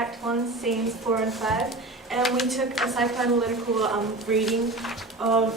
Act 1, Scenes 4 and 5, and we took a psychoanalytical reading of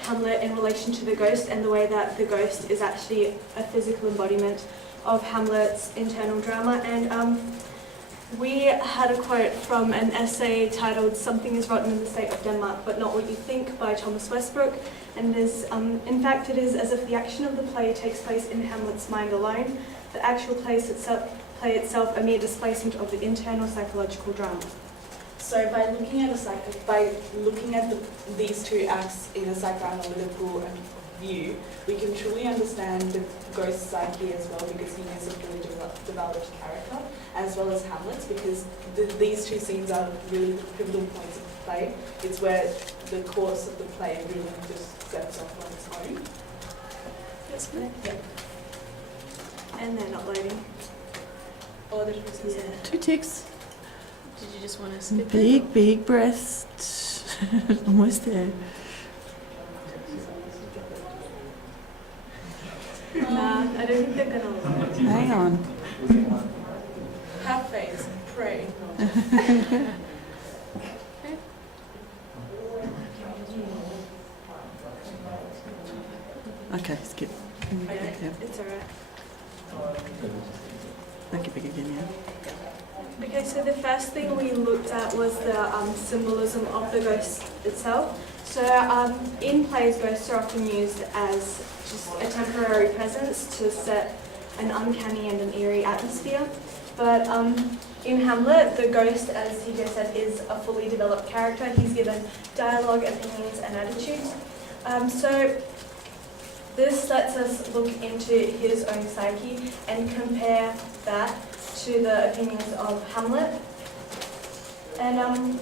Hamlet in relation to the ghost and the way that the ghost is actually a physical embodiment of Hamlet's internal drama. And we had a quote from an essay titled "Something is Rotten in the State of Denmark, but Not What You Think" by Thomas Westbrook. And it is, in fact, it is as if the action of the play takes place in Hamlet's mind alone, the actual play itself a mere displacement of the internal psychological drama. So by looking at these two acts in a psychoanalytical view, we can truly understand the ghost's psyche as well, because he is a fully developed character, as well as Hamlet's, because these two scenes are really pivotal points of the play. It's where the course of the play really just sets off on its own. Yes, yeah. And they're not loading. Oh, there's yeah. 2 ticks. Did you just want to skip Big, big breasts. Almost there. Nah, I don't think they're going to load. Hang on. Have faith, pray. Okay, skip. Okay, Yeah. it's alright. Make it big again, yeah. Okay, so the first thing we looked at was the symbolism of the ghost itself. So in plays, ghosts are often used as just a temporary presence to set an uncanny and an eerie atmosphere. But in Hamlet, the ghost, as TJ said, is a fully developed character. He's given dialogue, opinions, and attitudes. So this lets us look into his own psyche and compare that to the opinions of Hamlet. And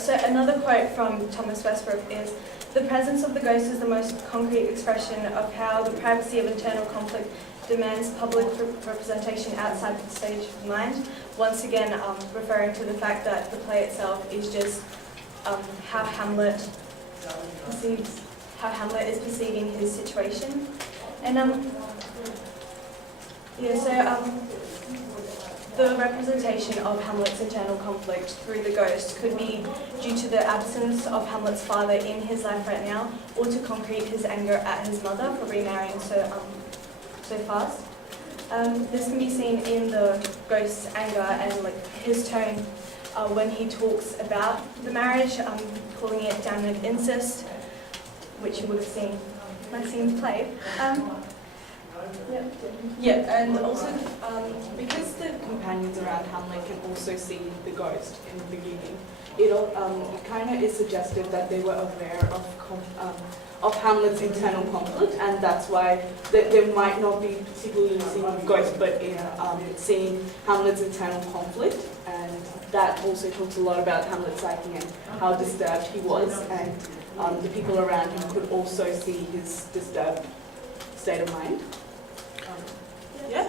so another quote from Thomas Westbrook is, "The presence of the ghost is the most concrete expression of how the privacy of internal conflict demands public representation outside the stage of the mind." Once again, referring to the fact that the play itself is just how Hamlet is perceiving his situation. And the representation of Hamlet's internal conflict through the ghost could be due to the absence of Hamlet's father in his life right now, or to concrete his anger at his mother for remarrying so fast. This can be seen in the ghost's anger and his tone when he talks about the marriage, calling it damned incest, which you would have seen my scenes played. Yeah, and also because the companions around Hamlet can also see the ghost in the beginning, it kind of is suggestive that they were aware of Hamlet's internal conflict, and that's why they might not be particularly seeing the ghost, but seeing Hamlet's internal conflict, and that also talks a lot about Hamlet's psyche and how disturbed he was, and the people around him could also see his disturbed state of mind.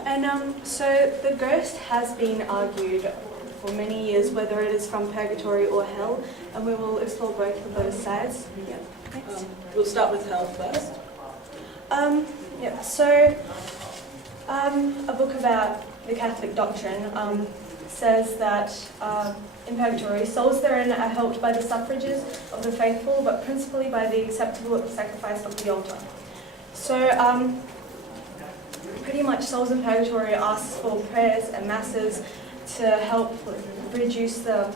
And so the ghost has been argued for many years whether it is from purgatory or hell, and we will explore both of those sides. Yeah. Thanks. We'll start with hell first. A book about the Catholic doctrine says that in purgatory, souls therein are helped by the suffrages of the faithful, but principally by the acceptable sacrifice of the altar. So pretty much souls in purgatory asks for prayers and masses to help reduce the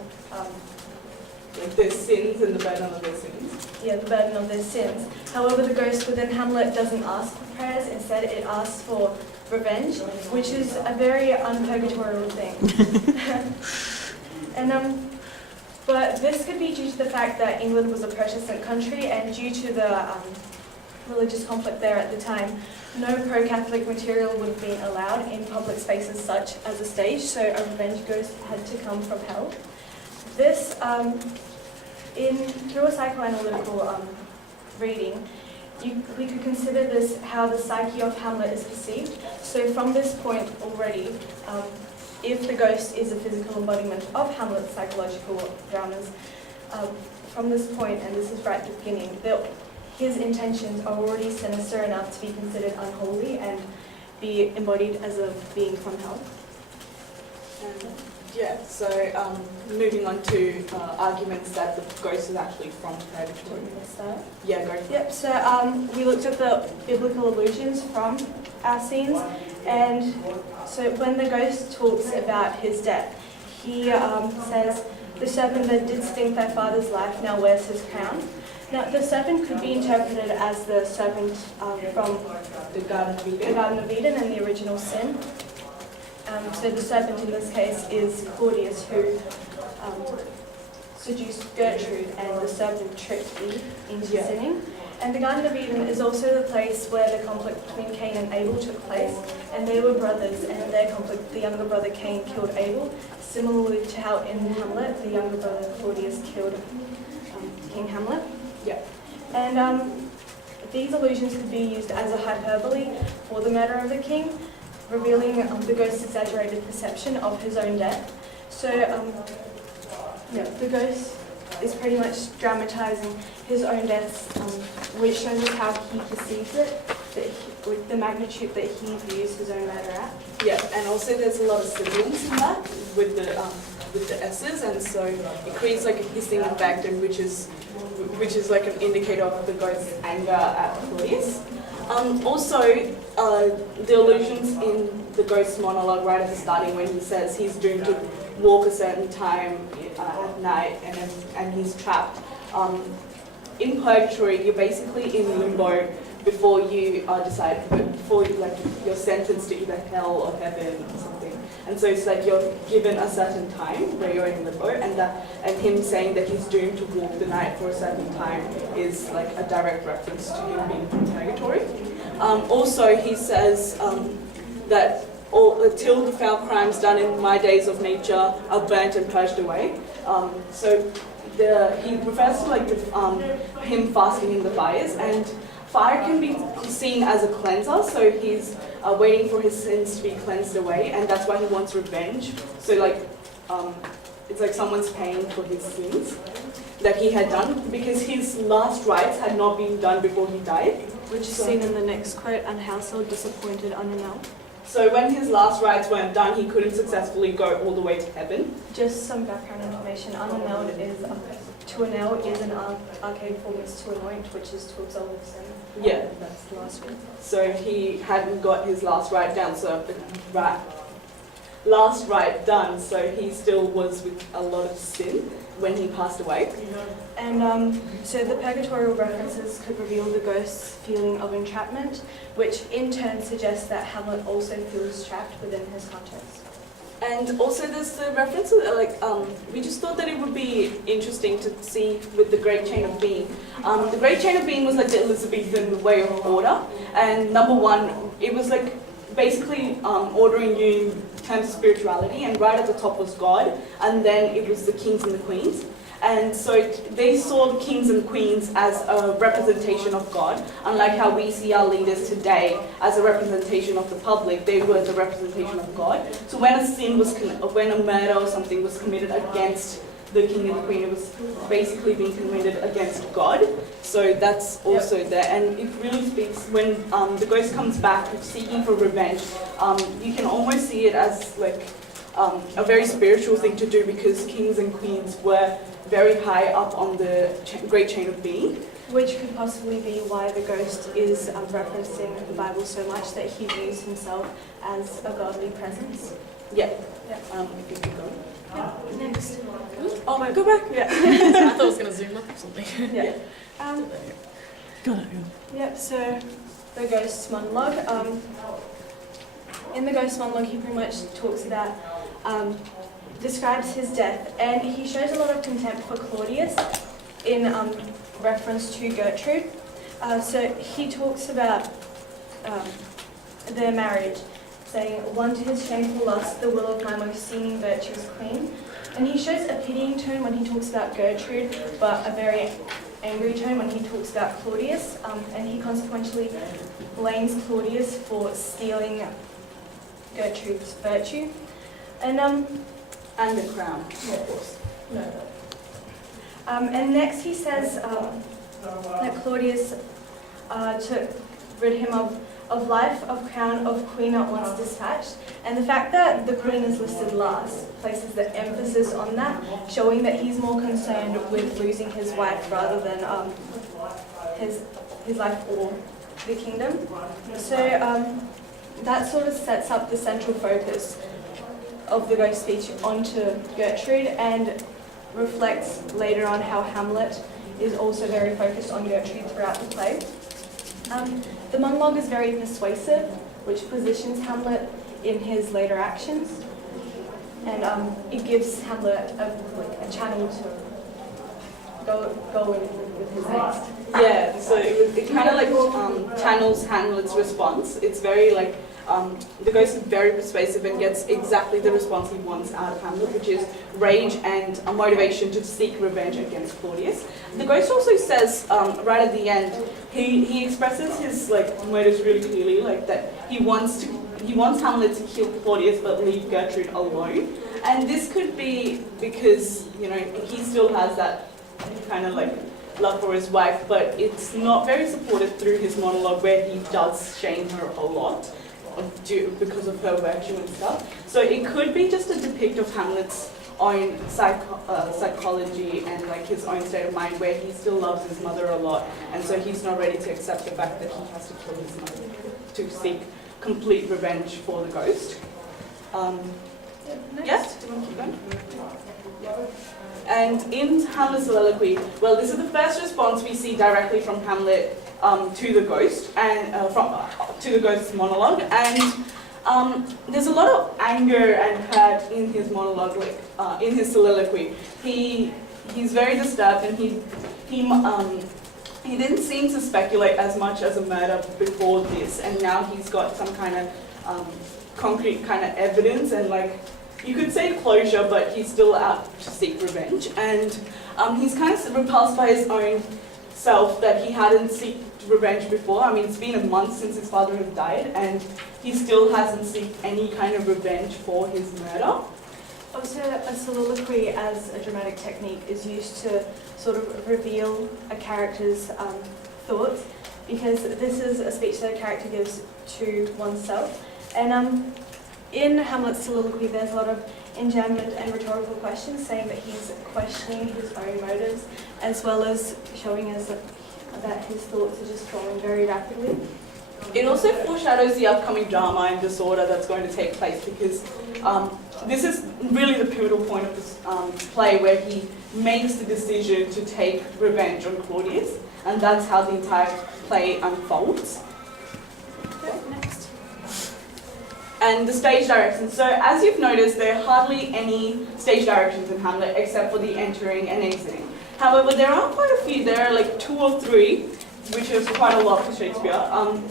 their sins and the burden of their sins. Yeah, the burden of their sins. However, the ghost within Hamlet doesn't ask for prayers. Instead, it asks for revenge, which is a very unpurgatorial thing. But this could be due to the fact that England was a Protestant country, and due to the religious conflict there at the time, no pro-Catholic material would have been allowed in public spaces such as a stage, so a revenge ghost had to come from hell. This, through a psychoanalytical reading, we could consider this how the psyche of Hamlet is perceived. So from this point already, if the ghost is a physical embodiment of Hamlet's psychological dramas, from this point, and this is right at the beginning, his intentions are already sinister enough to be considered unholy and be embodied as a being from hell. Yeah, so moving on to arguments that the ghost is actually from purgatory. Yeah, go for it. Yep, so we looked at the biblical allusions from our scenes, and so when the ghost talks about his death, he says, "The serpent that did stink thy father's life now wears his crown." Now, the serpent could be interpreted as the serpent from The Garden of the Eden. Garden of Eden and the original sin. So the serpent in this case is Claudius, who seduced Gertrude, and the serpent tricked Eve into sinning. And the Garden of Eden is also the place where the conflict between Cain and Abel took place, and they were brothers, and in their conflict the younger brother Cain killed Abel, similarly to how in Hamlet the younger brother Claudius killed King Hamlet. Yeah. And these allusions could be used as a hyperbole for the murder of the king, revealing the ghost's exaggerated perception of his own death. So, the ghost is pretty much dramatising his own death, which shows us how he perceives it, with the magnitude that he views his own murder at. Yeah, and also there's a lot of sibilance in that with the S's, and so it creates like a hissing effect, and which is like an indicator of the ghost's anger at Claudius. Also, the allusions in the ghost's monologue right at the starting, when he says he's doomed to walk a certain time at night and he's trapped. In purgatory, you're basically in limbo before you you're sentenced to either hell or heaven or something. And so it's like you're given a certain time where you're in limbo, and him saying that he's doomed to walk the night for a certain time is like a direct reference to him being in purgatory. Also, he says that till the foul crimes done in my days of nature are burnt and purged away. So he refers to him fasting in the fires, and fire can be seen as a cleanser, so he's waiting for his sins to be cleansed away, and that's why he wants revenge. So it's like someone's paying for his sins that he had done, because his last rites had not been done before he died. Which is seen in the next quote, "And how so disappointed Ananel." So when his last rites weren't done, he couldn't successfully go all the way to heaven. Just some background information. Ananel is to annul is an archaic form of to anoint, which is to absolve sin. Yeah. That's the last one. So he hadn't got his last rite down, last rite done, so he still was with a lot of sin when he passed away. And so the purgatorial references could reveal the ghost's feeling of entrapment, which in turn suggests that Hamlet also feels trapped within his context. And also there's the references, we just thought that it would be interesting to see with the Great Chain of Being. The Great Chain of Being was like the Elizabethan way of order, and number one, it was like basically ordering you in terms of spirituality, and right at the top was God, and then it was the kings and the queens. And so they saw the kings and queens as a representation of God, unlike how we see our leaders today as a representation of the public. They were the representation of God. So when when a murder or something was committed against the king and the queen, it was basically being committed against God. So that's also there, and it really speaks when the ghost comes back seeking for revenge. You can almost see it as like a very spiritual thing to do, because kings and queens were very high up on the Great Chain of Being. Which could possibly be why the ghost is referencing the Bible so much, that he views himself as a godly presence. Yeah. Yeah. If you could go. Yeah. Next. Oh, wait, go back. Yeah. I thought I was going to zoom up or something. Yeah. Got it. Yep, so the ghost's monologue. In the ghost's monologue, he pretty much talks about, describes his death, and he shows a lot of contempt for Claudius in reference to Gertrude. So he talks about their marriage, saying, "One to his shameful lust, the will of my most seeming virtuous queen." And he shows a pitying tone when he talks about Gertrude, but a very angry tone when he talks about Claudius, and he consequently blames Claudius for stealing Gertrude's virtue. And the crown, of course. No. And next he says that Claudius took rid him of of life, of crown, of queen at once dispatched. And the fact that the queen is listed last places the emphasis on that, showing that he's more concerned with losing his wife rather than his life or the kingdom. So that sort of sets up the central focus of the ghost speech onto Gertrude and reflects later on how Hamlet is also very focused on Gertrude throughout the play. The monologue is very persuasive, which positions Hamlet in his later actions, and it gives Hamlet a channel to go in with his next. Yeah, so it kind of like channels Hamlet's response. It's very like, the ghost is very persuasive and gets exactly the response he wants out of Hamlet, which is rage and a motivation to seek revenge against Claudius. The ghost also says, right at the end, he expresses his like motives really clearly, like that he wants Hamlet to kill Claudius but leave Gertrude alone. And this could be because, you know, he still has that kind of like love for his wife, but it's not very supported through his monologue where he does shame her a lot because of her virtue and stuff. So it could be just a depict of Hamlet's own psychology and like his own state of mind where he still loves his mother a lot, and so he's not ready to accept the fact that he has to kill his mother to seek complete revenge for the ghost. Yes? Do you want to keep going? And in Hamlet's soliloquy, well, this is the first response we see directly from Hamlet to the ghost and to the ghost's monologue. And there's a lot of anger and hurt in his monologue, like in his soliloquy. He's very disturbed, and he didn't seem to speculate as much as a murder before this, and now he's got some kind of concrete kind of evidence and like, you could say closure, but he's still out to seek revenge. And he's kind of repulsed by his own self that he hadn't sought revenge before. I mean, it's been a month since his father had died, and he still hasn't sought any kind of revenge for his murder. Also, a soliloquy as a dramatic technique is used to sort of reveal a character's thoughts, because this is a speech that a character gives to oneself. And in Hamlet's soliloquy, there's a lot of enjambment and rhetorical questions, saying that he's questioning his own motives, as well as showing us that his thoughts are just flowing very rapidly. It also foreshadows the upcoming drama and disorder that's going to take place, because this is really the pivotal point of this play, where he makes the decision to take revenge on Claudius, and that's how the entire play unfolds. Next. And the stage directions. So as you've noticed, there are hardly any stage directions in Hamlet except for the entering and exiting. However, there are quite a few. There are like 2 or 3, which is quite a lot for Shakespeare, around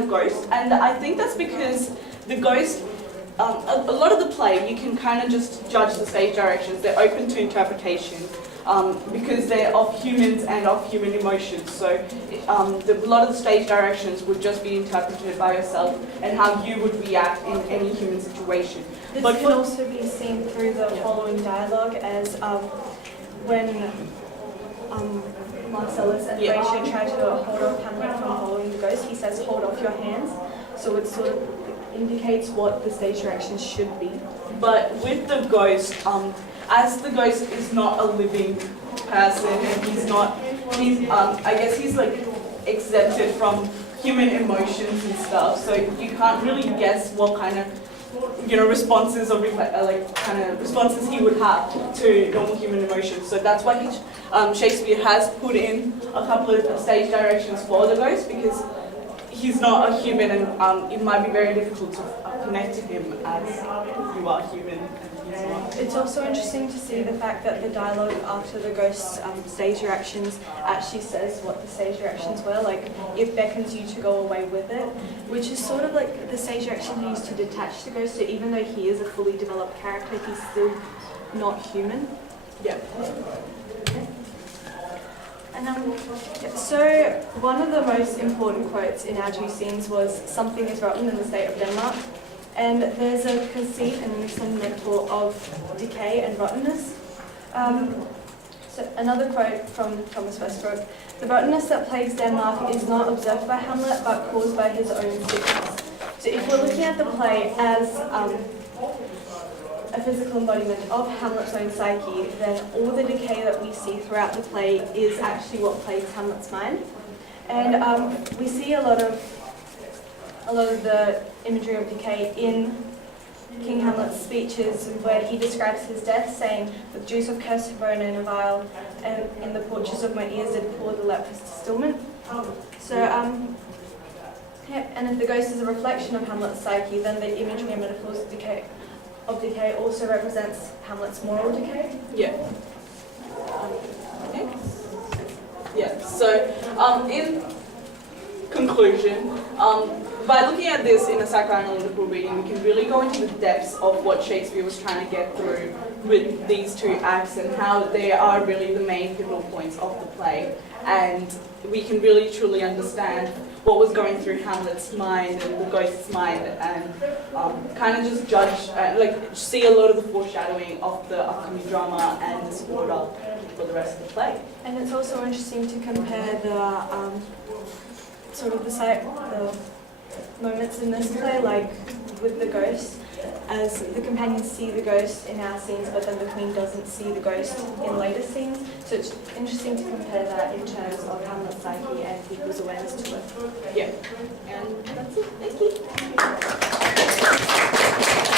the ghost. And I think that's because the ghost, a lot of the play, you can kind of just judge the stage directions. They're open to interpretation. Because they're of humans and of human emotions. So a lot of the stage directions would just be interpreted by yourself and how you would react in any human situation. This But can also be seen through the following dialogue, as when Marcellus and Horatio try to hold off Hamlet from following the ghost, he says, "Hold off your hands." So it sort of indicates what the stage directions should be. But with the ghost, as the ghost is not a living person, and I guess he's like exempted from human emotions and stuff, so you can't really guess what kind of, responses or responses he would have to normal human emotions. So that's why Shakespeare has put in a couple of stage directions for the ghost, because he's not a human, and it might be very difficult to connect to him as you are human. It's also interesting to see the fact that the dialogue after the ghost's stage reactions actually says what the stage reactions were, like it beckons you to go away with it, which is sort of like the stage reaction used to detach the ghost, so even though he is a fully developed character, he's still not human. Yeah. And so one of the most important quotes in our 2 scenes was, "Something is rotten in the state of Denmark." And there's a conceit and a metaphor of decay and rottenness. So another quote from Thomas Westbrook: "The rottenness that plagues Denmark is not observed by Hamlet, but caused by his own sickness." So if we're looking at the play as a physical embodiment of Hamlet's own psyche, then all the decay that we see throughout the play is actually what plagues Hamlet's mind. And we see a lot of the imagery of decay in King Hamlet's speeches, where he describes his death, saying, "With juice of cursed Verona in a vial, and in the porches of my ears did pour the leprous distilment." So, and if the ghost is a reflection of Hamlet's psyche, then the imagery and metaphors of decay also represents Hamlet's moral decay. Yeah. Okay. Yeah. So, in conclusion, by looking at this in a psychoanalytical reading, we can really go into the depths of what Shakespeare was trying to get through with these two acts and how they are really the main pivotal points of the play. And we can really truly understand what was going through Hamlet's mind and the ghost's mind, and kind of just judge, see a lot of the foreshadowing of the upcoming drama and this order for the rest of the play. And it's also interesting to compare the the moments in this play, like with the ghost, as the companions see the ghost in our scenes, but then the Queen doesn't see the ghost in later scenes. So it's interesting to compare that in terms of Hamlet's psyche and people's awareness to it. Yeah. And that's it. Thank you.